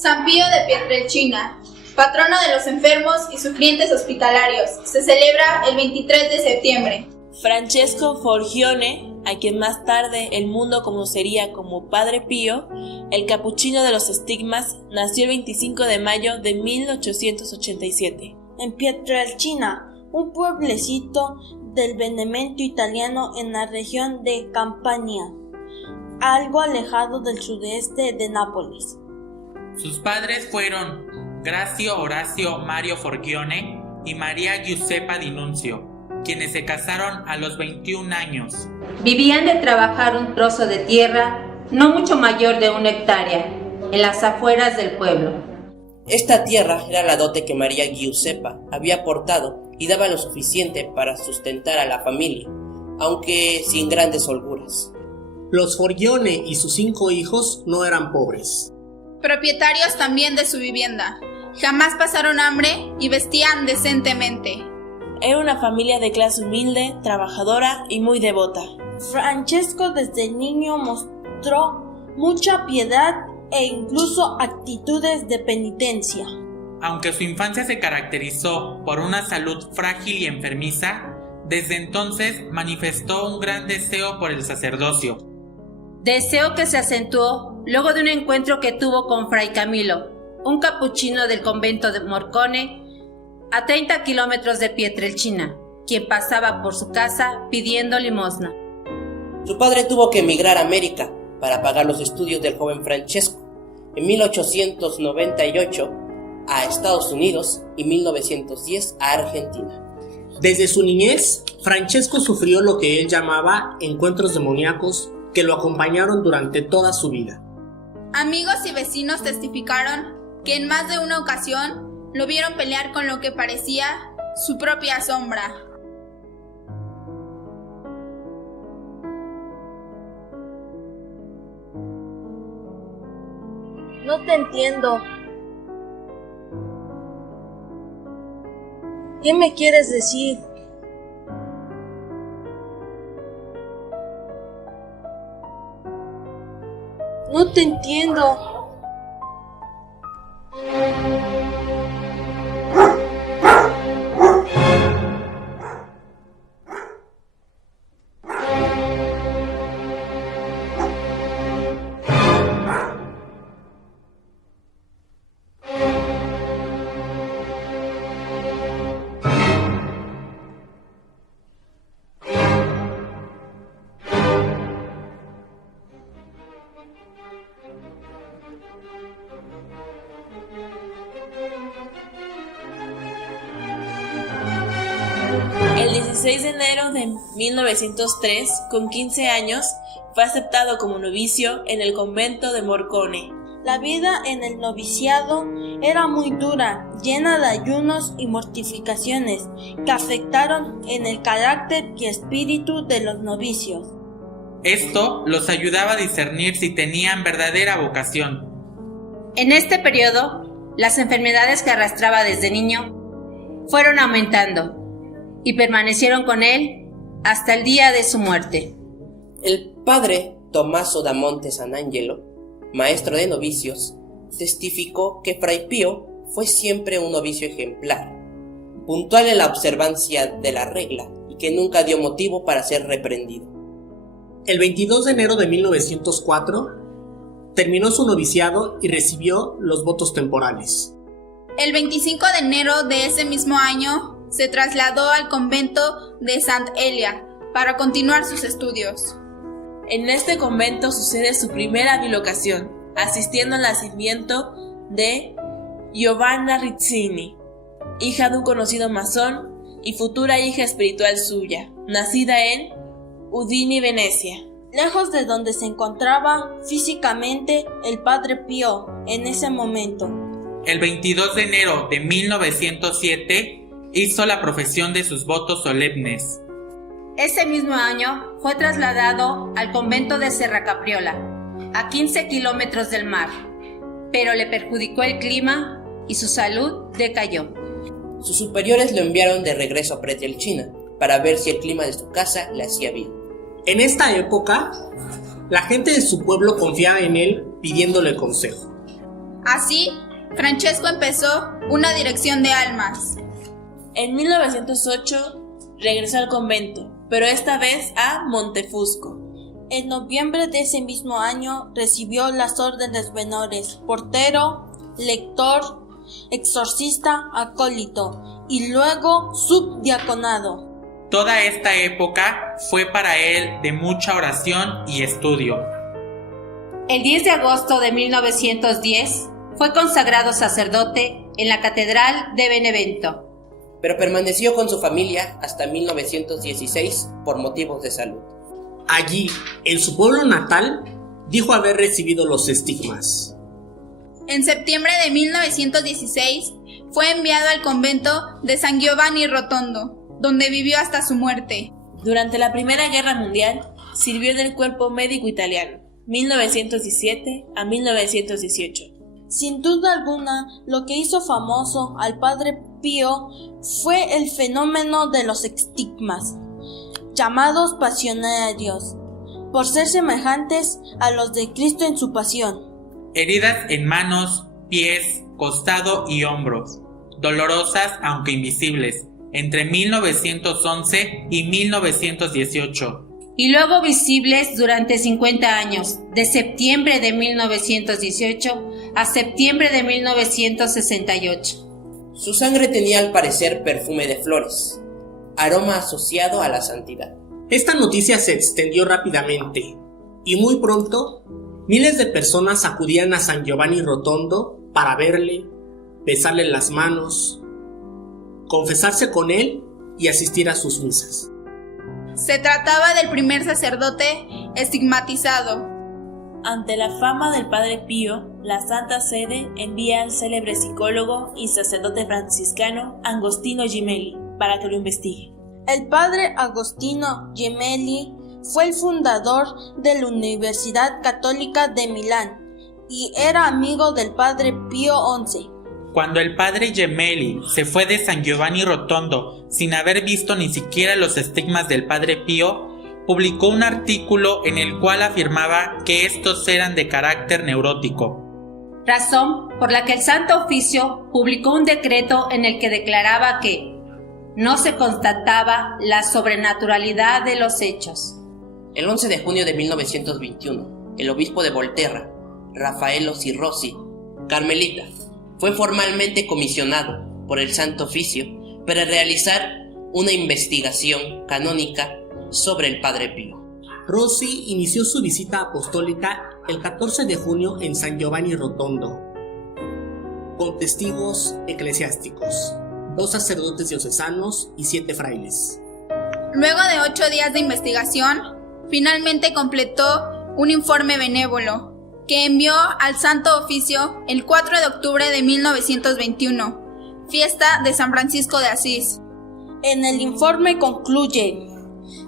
San Pío de Pietrelcina, patrono de los enfermos y sufrientes hospitalarios, se celebra el 23 de septiembre. Francesco Forgione, a quien más tarde el mundo conocería como Padre Pío, el capuchino de los estigmas, nació el 25 de mayo de 1887. En Pietrelcina, un pueblecito del Benevento italiano en la región de Campania, algo alejado del sudeste de Nápoles. Sus padres fueron Grazio Horacio Mario Forgione y María Giuseppa Di Nunzio, quienes se casaron a los 21 años. Vivían de trabajar un trozo de tierra no mucho mayor de 1 hectárea, en las afueras del pueblo. Esta tierra era la dote que María Giuseppa había aportado y daba lo suficiente para sustentar a la familia, aunque sin grandes holguras. Los Forgione y sus 5 hijos no eran pobres. Propietarios también de su vivienda, jamás pasaron hambre y vestían decentemente. Era una familia de clase humilde, trabajadora y muy devota. Francesco desde niño mostró mucha piedad e incluso actitudes de penitencia. Aunque su infancia se caracterizó por una salud frágil y enfermiza, desde entonces manifestó un gran deseo por el sacerdocio. Deseo que se acentuó luego de un encuentro que tuvo con Fray Camilo, un capuchino del convento de Morcone, a 30 kilómetros de Pietrelcina, quien pasaba por su casa pidiendo limosna. Su padre tuvo que emigrar a América para pagar los estudios del joven Francesco. En 1898 a Estados Unidos y 1910 a Argentina. Desde su niñez, Francesco sufrió lo que él llamaba encuentros demoníacos que lo acompañaron durante toda su vida. Amigos y vecinos testificaron que en más de una ocasión lo vieron pelear con lo que parecía su propia sombra. No te entiendo. ¿Qué me quieres decir? No te entiendo. El 16 de enero de 1903, con 15 años, fue aceptado como novicio en el convento de Morcone. La vida en el noviciado era muy dura, llena de ayunos y mortificaciones que afectaron en el carácter y espíritu de los novicios. Esto los ayudaba a discernir si tenían verdadera vocación. En este periodo, las enfermedades que arrastraba desde niño fueron aumentando y permanecieron con él hasta el día de su muerte. El padre Tommaso da Monte Sanangelo, maestro de novicios, testificó que Fray Pío fue siempre un novicio ejemplar, puntual en la observancia de la regla y que nunca dio motivo para ser reprendido. El 22 de enero de 1904 terminó su noviciado y recibió los votos temporales. El 25 de enero de ese mismo año se trasladó al convento de Sant Elia para continuar sus estudios. En este convento sucede su primera bilocación, asistiendo al nacimiento de Giovanna Rizzini, hija de un conocido masón y futura hija espiritual suya, nacida en Udine, Venecia. Lejos de donde se encontraba físicamente el Padre Pío en ese momento. El 22 de enero de 1907 hizo la profesión de sus votos solemnes. Ese mismo año fue trasladado al convento de Serra Capriola, a 15 kilómetros del mar, pero le perjudicó el clima y su salud decayó. Sus superiores lo enviaron de regreso a Pietrelcina para ver si el clima de su casa le hacía bien. En esta época, la gente de su pueblo confiaba en él pidiéndole consejo. Así, Francesco empezó una dirección de almas. En 1908 regresó al convento, pero esta vez a Montefusco. En noviembre de ese mismo año recibió las órdenes menores, portero, lector, exorcista, acólito y luego subdiaconado. Toda esta época fue para él de mucha oración y estudio. El 10 de agosto de 1910 fue consagrado sacerdote en la Catedral de Benevento. Pero permaneció con su familia hasta 1916 por motivos de salud. Allí, en su pueblo natal, dijo haber recibido los estigmas. En septiembre de 1916 fue enviado al convento de San Giovanni Rotondo, donde vivió hasta su muerte. Durante la Primera Guerra Mundial sirvió en el Cuerpo Médico Italiano, 1917 a 1918. Sin duda alguna, lo que hizo famoso al Padre Pío fue el fenómeno de los estigmas, llamados pasionarios, por ser semejantes a los de Cristo en su pasión. Heridas en manos, pies, costado y hombros, dolorosas aunque invisibles, entre 1911 y 1918. Y luego visibles durante 50 años, de septiembre de 1918 a septiembre de 1968. Su sangre tenía al parecer perfume de flores, aroma asociado a la santidad. Esta noticia se extendió rápidamente y muy pronto miles de personas acudían a San Giovanni Rotondo para verle, besarle las manos, confesarse con él y asistir a sus misas. Se trataba del primer sacerdote estigmatizado. Ante la fama del Padre Pío, la Santa Sede envía al célebre psicólogo y sacerdote franciscano Agostino Gemelli para que lo investigue. El padre Agostino Gemelli fue el fundador de la Universidad Católica de Milán y era amigo del Padre Pío XI. Cuando el padre Gemelli se fue de San Giovanni Rotondo sin haber visto ni siquiera los estigmas del Padre Pío, publicó un artículo en el cual afirmaba que estos eran de carácter neurótico. Razón por la que el Santo Oficio publicó un decreto en el que declaraba que no se constataba la sobrenaturalidad de los hechos. El 11 de junio de 1921, el obispo de Volterra, Raffaello Cirrosi, carmelita, fue formalmente comisionado por el Santo Oficio para realizar una investigación canónica sobre el Padre Pío. Rossi inició su visita apostólica el 14 de junio en San Giovanni Rotondo, con testigos eclesiásticos, 2 sacerdotes diocesanos y 7 frailes. Luego de 8 días de investigación, finalmente completó un informe benévolo que envió al Santo Oficio el 4 de octubre de 1921, fiesta de San Francisco de Asís. En el informe concluye: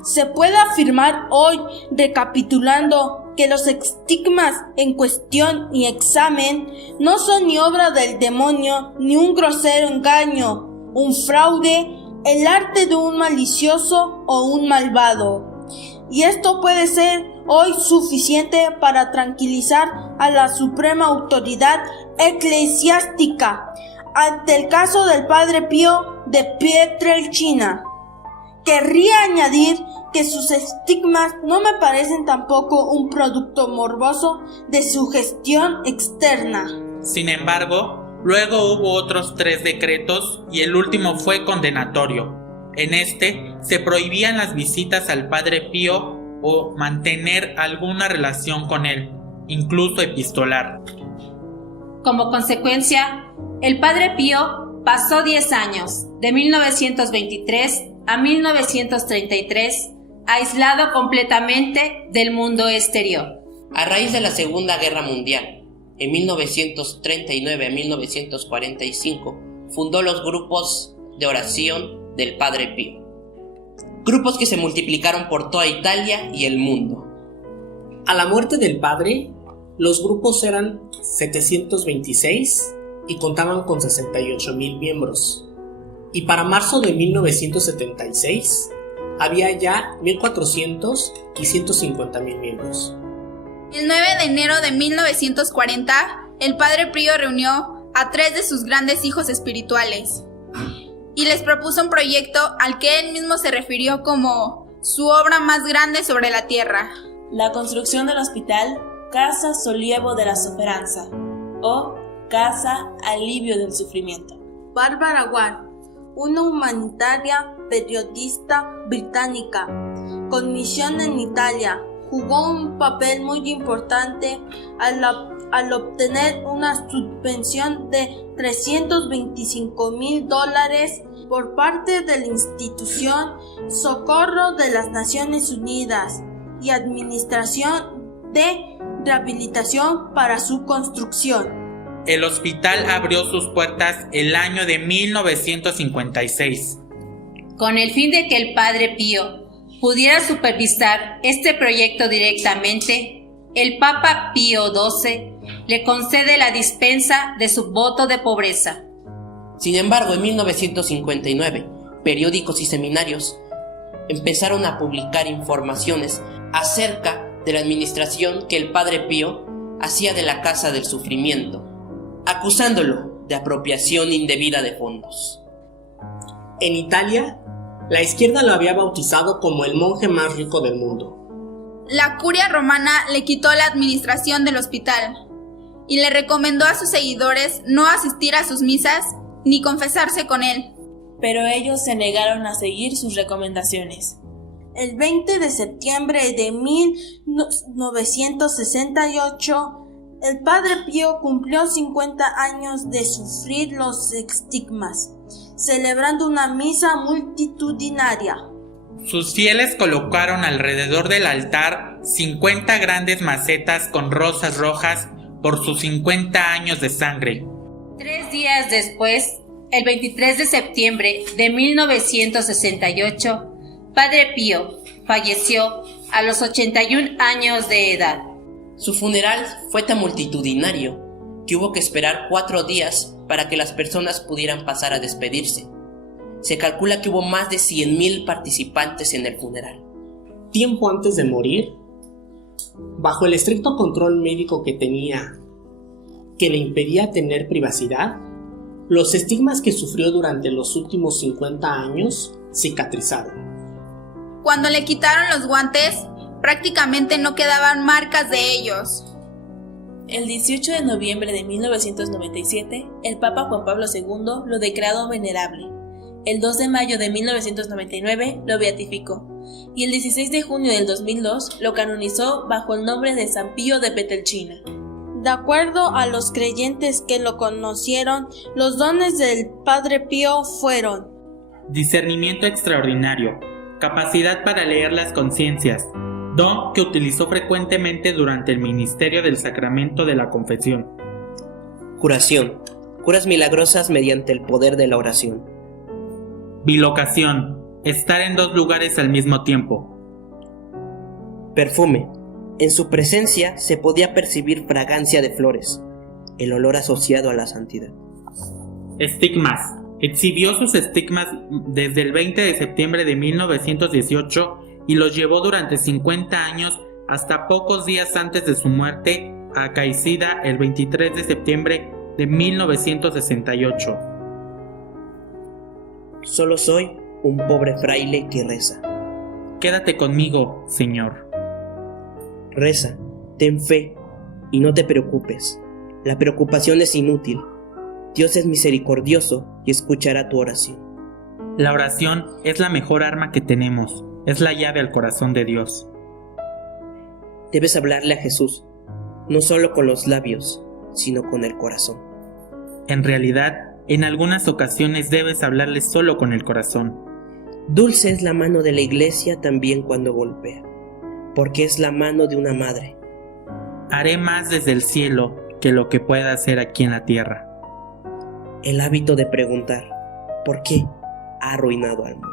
se puede afirmar hoy, recapitulando, que los estigmas en cuestión y examen no son ni obra del demonio, ni un grosero engaño, un fraude, el arte de un malicioso o un malvado. Y esto puede ser hoy suficiente para tranquilizar a la suprema autoridad eclesiástica ante el caso del Padre Pío de Pietrelcina. Querría añadir que sus estigmas no me parecen tampoco un producto morboso de su gestión externa. Sin embargo, luego hubo otros 3 decretos y el último fue condenatorio. En este se prohibían las visitas al Padre Pío o mantener alguna relación con él, incluso epistolar. Como consecuencia, el Padre Pío pasó 10 años, de 1923 a 1933, aislado completamente del mundo exterior. A raíz de la Segunda Guerra Mundial, en 1939 a 1945, fundó los grupos de oración del Padre Pío. Grupos que se multiplicaron por toda Italia y el mundo. A la muerte del padre, los grupos eran 726 y contaban con 68,000 miembros. Y para marzo de 1976 había ya 1,400 y 150,000 miembros. El 9 de enero de 1940, el padre Pío reunió a 3 de sus grandes hijos espirituales y les propuso un proyecto al que él mismo se refirió como su obra más grande sobre la tierra. La construcción del hospital Casa Sollievo de la Sofferenza o Casa Alivio del Sufrimiento. Barbara Ward, una humanitaria periodista británica con misión en Italia, jugó un papel muy importante al obtener una subvención de $325,000 por parte de la institución Socorro de las Naciones Unidas y Administración de Rehabilitación para su construcción. El hospital abrió sus puertas el año de 1956. Con el fin de que el padre Pío pudiera supervisar este proyecto directamente, el Papa Pío XII le concede la dispensa de su voto de pobreza. Sin embargo, en 1959, periódicos y seminarios empezaron a publicar informaciones acerca de la administración que el padre Pío hacía de la Casa del Sufrimiento, acusándolo de apropiación indebida de fondos. En Italia, la izquierda lo había bautizado como el monje más rico del mundo. La curia romana le quitó la administración del hospital y le recomendó a sus seguidores no asistir a sus misas ni confesarse con él. Pero ellos se negaron a seguir sus recomendaciones. El 20 de septiembre de 1968, el padre Pío cumplió 50 años de sufrir los estigmas, celebrando una misa multitudinaria. Sus fieles colocaron alrededor del altar 50 grandes macetas con rosas rojas por sus 50 años de sangre. 3 días después, el 23 de septiembre de 1968, Padre Pío falleció a los 81 años de edad. Su funeral fue tan multitudinario que hubo que esperar 4 días para que las personas pudieran pasar a despedirse. Se calcula que hubo más de 100,000 participantes en el funeral. Tiempo antes de morir, bajo el estricto control médico que tenía, que le impedía tener privacidad, los estigmas que sufrió durante los últimos 50 años cicatrizaron. Cuando le quitaron los guantes, prácticamente no quedaban marcas de ellos. El 18 de noviembre de 1997, el Papa Juan Pablo II lo declaró venerable. El 2 de mayo de 1999 lo beatificó y el 16 de junio del 2002 lo canonizó bajo el nombre de San Pío de Pietrelcina. De acuerdo a los creyentes que lo conocieron, los dones del padre Pío fueron: discernimiento extraordinario, capacidad para leer las conciencias, don que utilizó frecuentemente durante el ministerio del sacramento de la confesión. Curación, curas milagrosas mediante el poder de la oración. Bilocación, estar en 2 lugares al mismo tiempo. Perfume, en su presencia se podía percibir fragancia de flores, el olor asociado a la santidad. Estigmas, exhibió sus estigmas desde el 20 de septiembre de 1918 y los llevó durante 50 años hasta pocos días antes de su muerte, acaecida el 23 de septiembre de 1968. Solo soy un pobre fraile que reza. Quédate conmigo, Señor. Reza, ten fe y no te preocupes. La preocupación es inútil. Dios es misericordioso y escuchará tu oración. La oración es la mejor arma que tenemos. Es la llave al corazón de Dios. Debes hablarle a Jesús, no solo con los labios, sino con el corazón. En realidad, en algunas ocasiones debes hablarle solo con el corazón. Dulce es la mano de la iglesia también cuando golpea, porque es la mano de una madre. Haré más desde el cielo que lo que pueda hacer aquí en la tierra. El hábito de preguntar, ¿por qué?, ha arruinado al mundo.